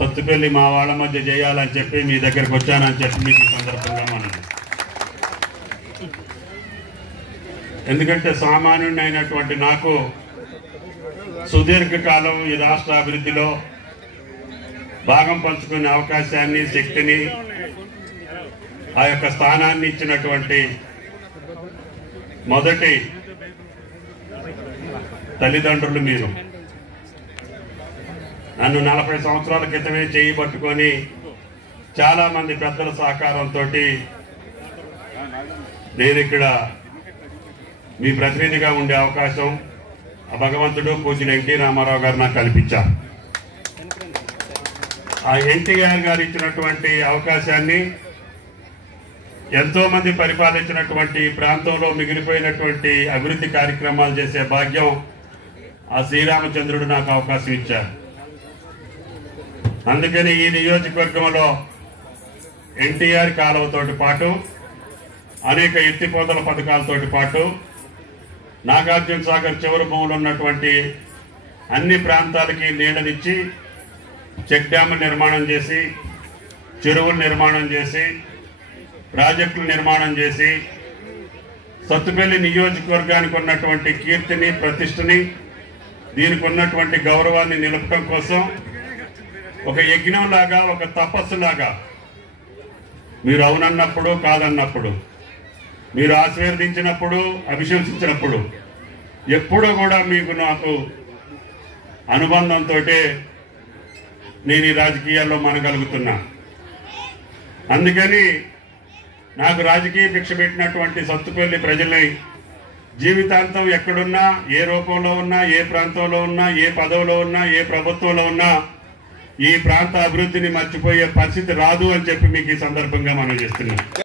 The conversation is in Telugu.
సత్తుపల్లి మా వాళ్ళ మధ్య చేయాలని చెప్పి మీ దగ్గరకు వచ్చానని చెప్పి మీకు సందర్భంగా మనది. ఎందుకంటే సామాన్యుడైనటువంటి నాకు సుదీర్ఘకాలం ఈ రాష్ట్ర అభివృద్ధిలో భాగం పంచుకునే అవకాశాన్ని, శక్తిని, ఆ యొక్క స్థానాన్ని ఇచ్చినటువంటి మొదటి తల్లిదండ్రులు మీరు. నన్ను 40 సంవత్సరాల క్రితమే చేయి పట్టుకొని చాలా మంది పెద్దల సహకారంతో నేను ఇక్కడ మీ ప్రతినిధిగా ఉండే అవకాశం ఆ భగవంతుడు పూజ్యులు ఎన్టీ రామారావు గారు నాకు కల్పించారు. ఆ ఎన్టీఆర్ గారు ఇచ్చినటువంటి అవకాశాన్ని ఎంతో మంది పరిపాలించినటువంటి ప్రాంతంలో మిగిలిపోయినటువంటి అభివృద్ధి కార్యక్రమాలు చేసే భాగ్యం ఆ శ్రీరామచంద్రుడు నాకు అవకాశం ఇచ్చారు. అందుకని ఈ నియోజకవర్గంలో ఎన్టీఆర్ కాలువతోటి పాటు అనేక ఎత్తిపోతల పథకాలతోటి పాటు నాగార్జున సాగర్ చివరి భూములు ఉన్నటువంటి అన్ని ప్రాంతాలకి నీడనిచ్చి చెక్ డ్యాములు నిర్మాణం చేసి, చెరువులు నిర్మాణం చేసి, ప్రాజెక్టులు నిర్మాణం చేసి సత్తుపల్లి నియోజకవర్గానికి ఉన్నటువంటి కీర్తిని, ప్రతిష్టని, దీనికి ఉన్నటువంటి గౌరవాన్ని నిలపడం కోసం ఒక యజ్ఞంలాగా, ఒక తపస్సులాగా మీరు అవునన్నప్పుడు, కాదన్నప్పుడు, మీరు ఆశీర్వదించినప్పుడు, అభిశంసించినప్పుడు ఎప్పుడూ కూడా మీకు నాకు అనుబంధంతో నేను ఈ రాజకీయాల్లో మనగలుగుతున్నా. అందుకని నాకు రాజకీయ భిక్ష పెట్టినటువంటి సత్తుపల్లి ప్రజల్ని జీవితాంతం ఎక్కడున్నా, ఏ రూపంలో ఉన్నా, ఏ ప్రాంతంలో ఉన్నా, ఏ పదవిలో ఉన్నా, ఏ ప్రభుత్వంలో ఉన్నా ఈ ప్రాంత అభివృద్ధిని మర్చిపోయే పరిస్థితి రాదు అని చెప్పి మీకు ఈ సందర్భంగా మనం చేస్తున్నాం.